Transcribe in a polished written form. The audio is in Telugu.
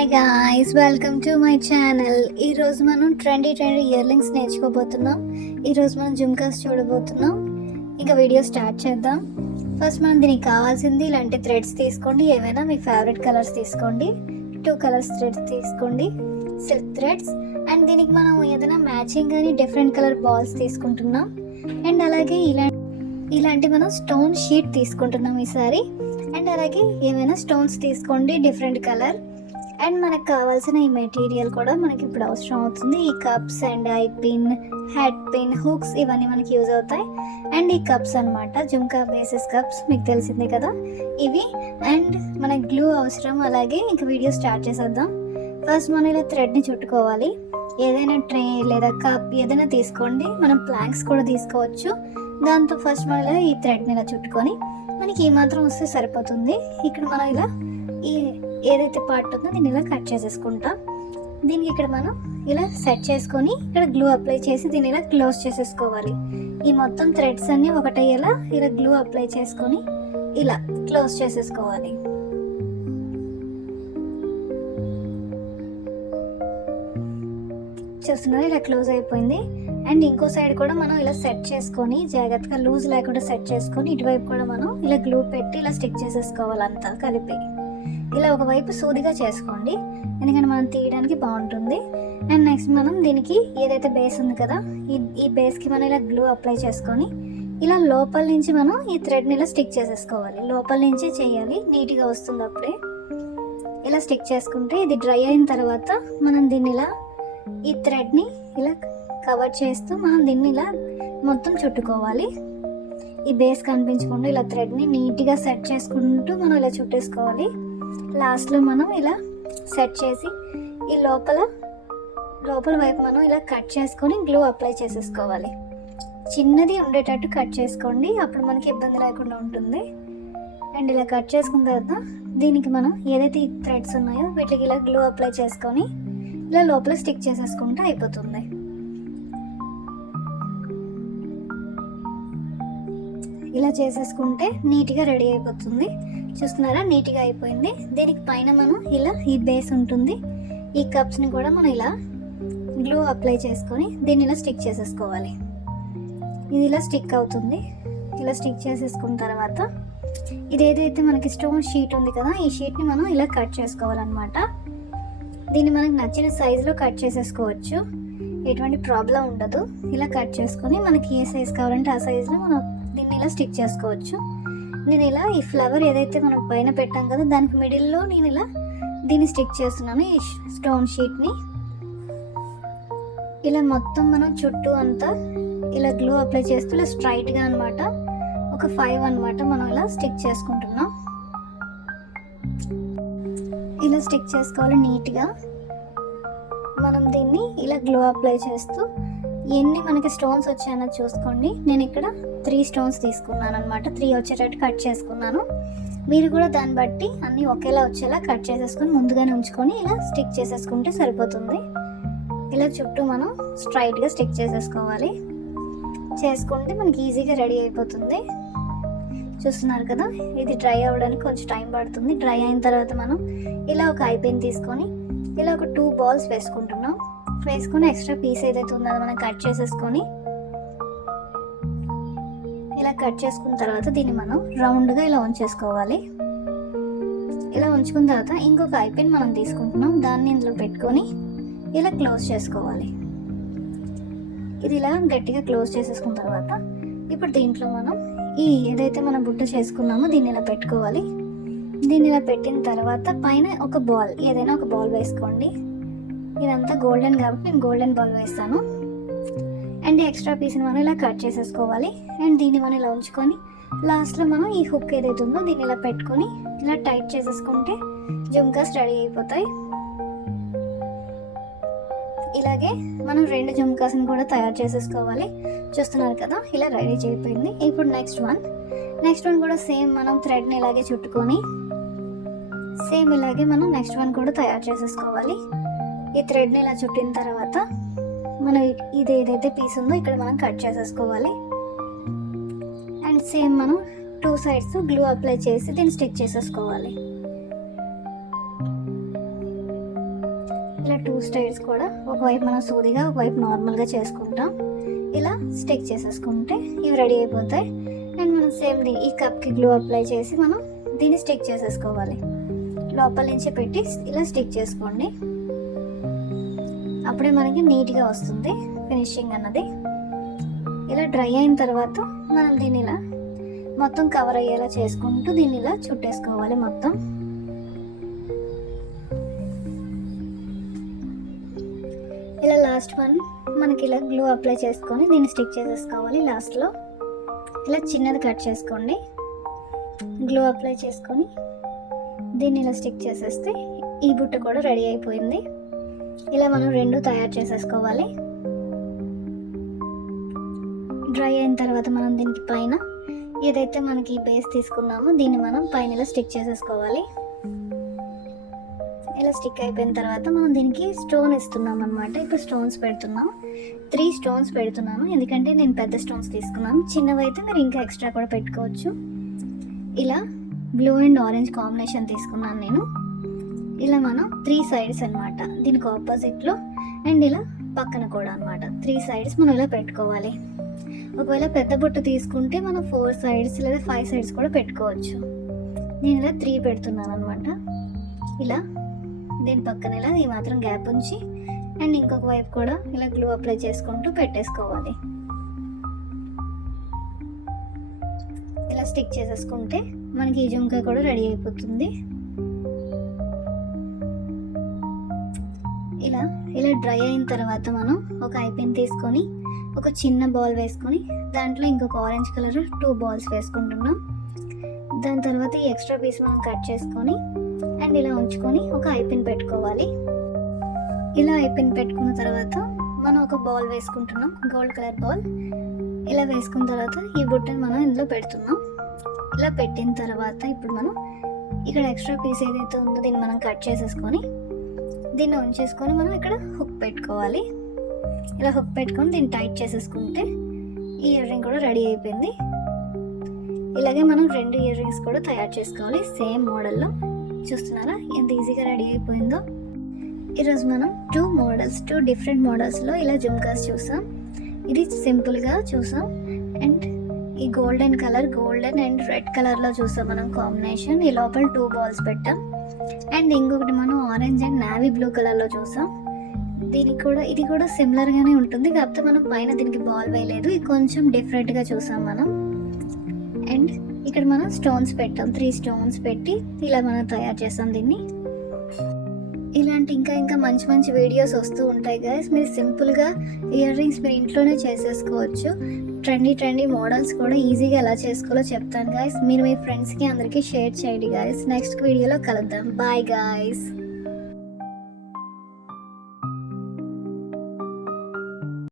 Hi guys, welcome to my channel. ఈరోజు మనం ట్రెండీ ఇయర్ రింగ్స్ నేర్చుకోబోతున్నాం. ఈరోజు మనం జుమ్కాస్ చూడబోతున్నాం. ఇంకా వీడియో స్టార్ట్ చేద్దాం. ఫస్ట్ మనం దీనికి కావాల్సింది ఇలాంటి థ్రెడ్స్ తీసుకోండి. ఏమైనా మీ ఫేవరెట్ కలర్స్ తీసుకోండి. 2 కలర్స్ థ్రెడ్స్ తీసుకోండి, సిల్క్ థ్రెడ్స్. అండ్ దీనికి మనం ఏదైనా మ్యాచింగ్ అని డిఫరెంట్ కలర్ బాల్స్ తీసుకుంటున్నాం. అండ్ అలాగే ఇలాంటి మనం స్టోన్ షీట్ తీసుకుంటున్నాం ఈసారి. అండ్ అలాగే ఏమైనా స్టోన్స్ తీసుకోండి డిఫరెంట్ కలర్. అండ్ మనకు కావాల్సిన ఈ మెటీరియల్ కూడా మనకి ఇప్పుడు అవసరం అవుతుంది. ఈ cups and I pin, head pin, hooks ఇవన్నీ మనకి యూజ్ అవుతాయి. అండ్ ఈ కప్స్ అనమాట, జుమ్కా బేసిస్ కప్స్, మీకు తెలిసిందే కదా ఇవి. అండ్ మనకి గ్లూ అవసరం. అలాగే ఇంకా వీడియో స్టార్ట్ చేసేద్దాం. ఫస్ట్ మనం ఇలా థ్రెడ్ని చుట్టుకోవాలి. ఏదైనా ట్రే లేదా కప్ ఏదైనా తీసుకోండి. మనం ప్లాంక్స్ కూడా తీసుకోవచ్చు. దాంతో ఫస్ట్ మనం ఇలా ఈ థ్రెడ్ని ఇలా చుట్టుకొని మనకి ఈ మాత్రం వస్తే సరిపోతుంది. ఇక్కడ మనం ఇలా ఈ ఏదైతే పార్ట్ ఉందో దీన్ని ఇలా కట్ చేసేసుకుంటాం. దీనికి ఇక్కడ మనం ఇలా సెట్ చేసుకొని ఇక్కడ గ్లూ అప్లై చేసి దీన్ని ఇలా క్లోజ్ చేసేసుకోవాలి. ఈ మొత్తం థ్రెడ్స్ అన్ని ఒకటయ్యేలా ఇలా గ్లూ అప్లై చేసుకొని ఇలా క్లోజ్ చేసేసుకోవాలి. చూస్తున్నారు, ఇలా క్లోజ్ అయిపోయింది. అండ్ ఇంకో సైడ్ కూడా మనం ఇలా సెట్ చేసుకొని జాగ్రత్తగా లూజ్ లేకుండా సెట్ చేసుకొని ఇటువైపు కూడా మనం ఇలా గ్లూ పెట్టి ఇలా స్టిక్ చేసేసుకోవాలి. అంతా కలిపి ఇలా ఒకవైపు సూదిగా చేసుకోండి, ఎందుకంటే మనం తీయడానికి బాగుంటుంది. అండ్ నెక్స్ట్ మనం దీనికి ఏదైతే బేస్ ఉంది కదా, ఈ బేస్కి మనం ఇలా గ్లూ అప్లై చేసుకొని ఇలా లోపల నుంచి మనం ఈ థ్రెడ్ని ఇలా స్టిక్ చేసేసుకోవాలి. లోపల నుంచి చేయాలి, నీట్గా వస్తుంది అప్పుడే. ఇలా స్టిక్ చేసుకుంటే ఇది డ్రై అయిన తర్వాత మనం దీన్ని ఇలా ఈ థ్రెడ్ని ఇలా కవర్ చేస్తూ మనం దీన్ని ఇలా మొత్తం చుట్టుకోవాలి. ఈ బేస్ కనిపించకుండా ఇలా థ్రెడ్ని నీట్గా సెట్ చేసుకుంటూ మనం ఇలా చుట్టేసుకోవాలి. లాస్ట్లో మనం ఇలా సెట్ చేసి ఈ లోపల వైపు మనం ఇలా కట్ చేసుకొని గ్లూ అప్లై చేసేసుకోవాలి. చిన్నది ఉండేటట్టు కట్ చేసుకోండి, అప్పుడు మనకి ఇబ్బంది లేకుండా ఉంటుంది. అండ్ ఇలా కట్ చేసుకున్న తర్వాత దీనికి మనం ఏదైతే ఈ థ్రెడ్స్ ఉన్నాయో వీటికి ఇలా గ్లూ అప్లై చేసుకొని ఇలా లోపల స్టిక్ చేసేసుకుంటే అయిపోతుంది. ఇలా చేసేసుకుంటే నీట్గా రెడీ అయిపోతుంది. చూస్తున్నారా, నీట్గా అయిపోయింది. దీనికి పైన మనం ఇలా ఈ బేస్ ఉంటుంది. ఈ కప్స్ని కూడా మనం ఇలా గ్లూ అప్లై చేసుకొని దీన్ని ఇలా స్టిక్ చేసేసుకోవాలి. ఇది ఇలా స్టిక్ అవుతుంది. ఇలా స్టిక్ చేసేసుకున్న తర్వాత ఇది ఏదైతే మనకి స్టోన్ షీట్ ఉంది కదా, ఈ షీట్ని మనం ఇలా కట్ చేసుకోవాలన్నమాట. దీన్ని మనకి నచ్చిన సైజులో కట్ చేసేసుకోవచ్చు, ఎటువంటి ప్రాబ్లం ఉండదు. ఇలా కట్ చేసుకొని మనకి ఏ సైజ్ కావాలంటే ఆ సైజులో మనం దీన్ని ఇలా స్టిక్ చేసుకోవచ్చు. నేను ఇలా ఈ ఫ్లవర్ ఏదైతే మనం పైన పెట్టాం కదా దానికి మిడిల్లో నేను ఇలా దీన్ని స్టిక్ చేస్తున్నాను. ఈ స్టోన్ షీట్ని ఇలా మొత్తం మనం చుట్టూ అంతా ఇలా గ్లూ అప్లై చేస్తూ ఇలా స్ట్రైట్గా అనమాట ఒక 5 అనమాట మనం ఇలా స్టిక్ చేసుకుంటున్నాం. ఇలా స్టిక్ చేసుకోవాలి నీట్గా. మనం దీన్ని ఇలా గ్లూ అప్లై చేస్తూ ఎన్ని మనకి స్టోన్స్ వచ్చాయో చూసుకోండి. నేను ఇక్కడ 3 స్టోన్స్ తీసుకున్నాను అనమాట. 3 వచ్చేటట్టు కట్ చేసుకున్నాను. మీరు కూడా దాన్ని బట్టి అన్నీ ఒకేలా వచ్చేలా కట్ చేసేసుకొని ముందుగానే ఉంచుకొని ఇలా స్టిక్ చేసేసుకుంటే సరిపోతుంది. ఇలా చుట్టూ మనం స్ట్రైట్గా స్టిక్ చేసేసుకోవాలి. చేసుకుంటే మనకి ఈజీగా రెడీ అయిపోతుంది. చూస్తున్నారు కదా, ఇది డ్రై అవ్వడానికి కొంచెం టైం పడుతుంది. డ్రై అయిన తర్వాత మనం ఇలా ఒక ఐ పిన్ తీసుకొని ఇలా ఒక 2 బాల్స్ వేసుకుంటున్నాం. వేసుకొని ఎక్స్ట్రా పీస్ ఏదైతే ఉందో మనం కట్ చేసేసుకొని ఇలా కట్ చేసుకున్న తర్వాత దీన్ని మనం రౌండ్గా ఇలా ఉంచేసుకోవాలి. ఇలా ఉంచుకున్న తర్వాత ఇంకొక ఐ పిన్ మనం తీసుకుంటున్నాం. దాన్ని ఇందులో పెట్టుకొని ఇలా క్లోజ్ చేసుకోవాలి. ఇది ఇలా గట్టిగా క్లోజ్ చేసేసుకున్న తర్వాత ఇప్పుడు దీంట్లో మనం ఈ ఏదైతే మనం బుట్ట చేసుకున్నామో దీన్ని ఇలా పెట్టుకోవాలి. దీన్ని ఇలా పెట్టిన తర్వాత పైన ఒక బాల్, ఏదైనా ఒక బాల్ వేసుకోండి. ఇదంతా గోల్డెన్ కాబట్టి నేను గోల్డెన్ బాల్ వేస్తాను. అండ్ ఎక్స్ట్రా పీస్ని మనం ఇలా కట్ చేసేసుకోవాలి. అండ్ దీన్ని మనం ఇలా ఉంచుకొని లాస్ట్లో మనం ఈ హుక్ ఏదైతే ఉందో దీన్ని ఇలా పెట్టుకొని ఇలా టైట్ చేసేసుకుంటే జుమ్కాస్ రెడీ అయిపోతాయి. ఇలాగే మనం 2 జుమ్కాస్ని కూడా తయారు చేసేసుకోవాలి. చూస్తున్నారు కదా, ఇలా రెడీ అయిపోయింది. ఇప్పుడు నెక్స్ట్ వన్ కూడా సేమ్ మనం థ్రెడ్ని ఇలాగే చుట్టుకొని సేమ్ ఇలాగే మనం నెక్స్ట్ వన్ కూడా తయారు చేసేసుకోవాలి. ఈ థ్రెడ్ని ఇలా చుట్టిన తర్వాత మనం ఇది ఏదైతే పీస్ ఉందో ఇక్కడ మనం కట్ చేసేసుకోవాలి. అండ్ సేమ్ మనం 2 సైడ్స్ గ్లూ అప్లై చేసి దీన్ని స్టిక్ చేసేసుకోవాలి. ఇలా 2 స్టైల్స్ కూడా ఒకవైపు మనం సూదిగా ఒకవైపు నార్మల్గా చేసుకుంటాం. ఇలా స్టిక్ చేసేసుకుంటే ఇవి రెడీ అయిపోతాయి. అండ్ మనం సేమ్ ఈ కప్కి గ్లూ అప్లై చేసి మనం దీన్ని స్టిక్ చేసేసుకోవాలి. లోపల నుంచి పెట్టి ఇలా స్టిక్ చేసుకోండి. అప్పుడే మనకి నీట్గా వస్తుంది ఫినిషింగ్ అన్నది. ఇలా డ్రై అయిన తర్వాత మనం దీన్ని ఇలా మొత్తం కవర్ అయ్యేలా చేసుకుంటూ దీన్ని ఇలా చుట్టేసుకోవాలి మొత్తం. ఇలా లాస్ట్ వన్ మనకి ఇలా గ్లూ అప్లై చేసుకొని దీన్ని స్టిక్ చేసేసుకోవాలి. లాస్ట్లో ఇలా చిన్నది కట్ చేసుకోండి. గ్లూ అప్లై చేసుకొని దీన్ని ఇలా స్టిక్ చేసేస్తే ఈ బుట్ట కూడా రెడీ అయిపోయింది. ఇలా మనం 2 తయారు చేసేసుకోవాలి. డ్రై అయిన తర్వాత మనం దీనికి పైన ఏదైతే మనకి బేస్ తీసుకున్నామో దీన్ని మనం పైన ఇలా స్టిక్ చేసేసుకోవాలి. ఇలా స్టిక్ అయిపోయిన తర్వాత మనం దీనికి స్టోన్ ఇస్తున్నాం అనమాట. ఇప్పుడు స్టోన్స్ పెడుతున్నాం. 3 స్టోన్స్ పెడుతున్నాను, ఎందుకంటే నేను పెద్ద స్టోన్స్ తీసుకున్నాను. చిన్నవి అయితే మీరు ఇంకా ఎక్స్ట్రా కూడా పెట్టుకోవచ్చు. ఇలా బ్లూ అండ్ ఆరెంజ్ కాంబినేషన్ తీసుకున్నాను నేను. ఇలా మనం 3 సైడ్స్ అనమాట, దీనికి ఆపోజిట్లో అండ్ ఇలా పక్కన కూడా అనమాట 3 సైడ్స్ మనం ఇలా పెట్టుకోవాలి. ఒకవేళ పెద్ద బుట్ట తీసుకుంటే మనం 4 సైడ్స్ లేదా 5 సైడ్స్ కూడా పెట్టుకోవచ్చు. నేను ఇలా 3 పెడుతున్నాను అనమాట. ఇలా దీని పక్కన ఇలా ఈ మాత్రం గ్యాప్ ఉంచి అండ్ ఇంకొక వైపు కూడా ఇలా గ్లూ అప్లై చేసుకుంటూ పెట్టేసుకోవాలి. ఇలా స్టిక్ చేసేసుకుంటే మనకి ఈ జుంకా కూడా రెడీ అయిపోతుంది. ఇలా ఇలా డ్రై అయిన తర్వాత మనం ఒక ఐపిన్ తీసుకొని ఒక చిన్న బాల్ వేసుకొని దాంట్లో ఇంకొక ఆరెంజ్ కలర్ 2 బాల్స్ వేసుకుంటున్నాం. దాని తర్వాత ఈ ఎక్స్ట్రా పీస్ మనం కట్ చేసుకొని అండ్ ఇలా ఉంచుకొని ఒక ఐపిన్ పెట్టుకోవాలి. ఇలా ఐపిన్ పెట్టుకున్న తర్వాత మనం ఒక బాల్ వేసుకుంటున్నాం, గోల్డ్ కలర్ బాల్. ఇలా వేసుకున్న తర్వాత ఈ బుట్టని మనం ఇందులో పెడుతున్నాం. ఇలా పెట్టిన తర్వాత ఇప్పుడు మనం ఇక్కడ ఎక్స్ట్రా పీస్ ఏదైతే ఉందో దీన్ని మనం కట్ చేసేసుకొని దీన్ని ఉంచేసుకొని మనం ఇక్కడ హుక్ పెట్టుకోవాలి. ఇలా హుక్ పెట్టుకొని దీన్ని టైట్ చేసేసుకుంటే ఈ ఇయర్ రింగ్ కూడా రెడీ అయిపోయింది. ఇలాగే మనం 2 ఇయర్ రింగ్స్ కూడా తయారు చేసుకోవాలి సేమ్ మోడల్లో. చూస్తున్నారా ఎంత ఈజీగా రెడీ అయిపోయిందో. ఈరోజు మనం 2 డిఫరెంట్ మోడల్స్లో ఇలా జుమ్కాస్ చూసాం. ఇది సింపుల్గా చూసాం అండ్ ఈ గోల్డెన్ అండ్ రెడ్ కలర్లో చూసాం మనం కాంబినేషన్. ఈ లోపల 2 బాల్స్ పెట్టాం అండ్ ఇంకొకటి మనం ఆరెంజ్ అండ్ నావీ బ్లూ కలర్లో చూసాం. ఇది కూడా సిమిలర్గానే ఉంటుంది, కాకపోతే మనం పైన దీనికి బాల్ వేయలేదు. ఇది కొంచెం డిఫరెంట్గా చూసాం మనం. అండ్ ఇక్కడ మనం స్టోన్స్ పెట్టాం, 3 స్టోన్స్ పెట్టి ఇలా మనం తయారు చేసాం దీన్ని. ఇలాంటి ఇంకా మంచి వీడియోస్ వస్తూ ఉంటాయి గైస్. మీరు సింపుల్గా ఇయర్ రింగ్స్ మీరు ఇంట్లోనే చేసేసుకోవచ్చు. ట్రెండీ మోడల్స్ కూడా ఈజీగా ఎలా చేసుకోవాలో చెప్తాను గైస్. మీరు మీ ఫ్రెండ్స్కి అందరికీ షేర్ చేయండి గైస్. నెక్స్ట్ వీడియోలో కలుద్దాం. Bye guys.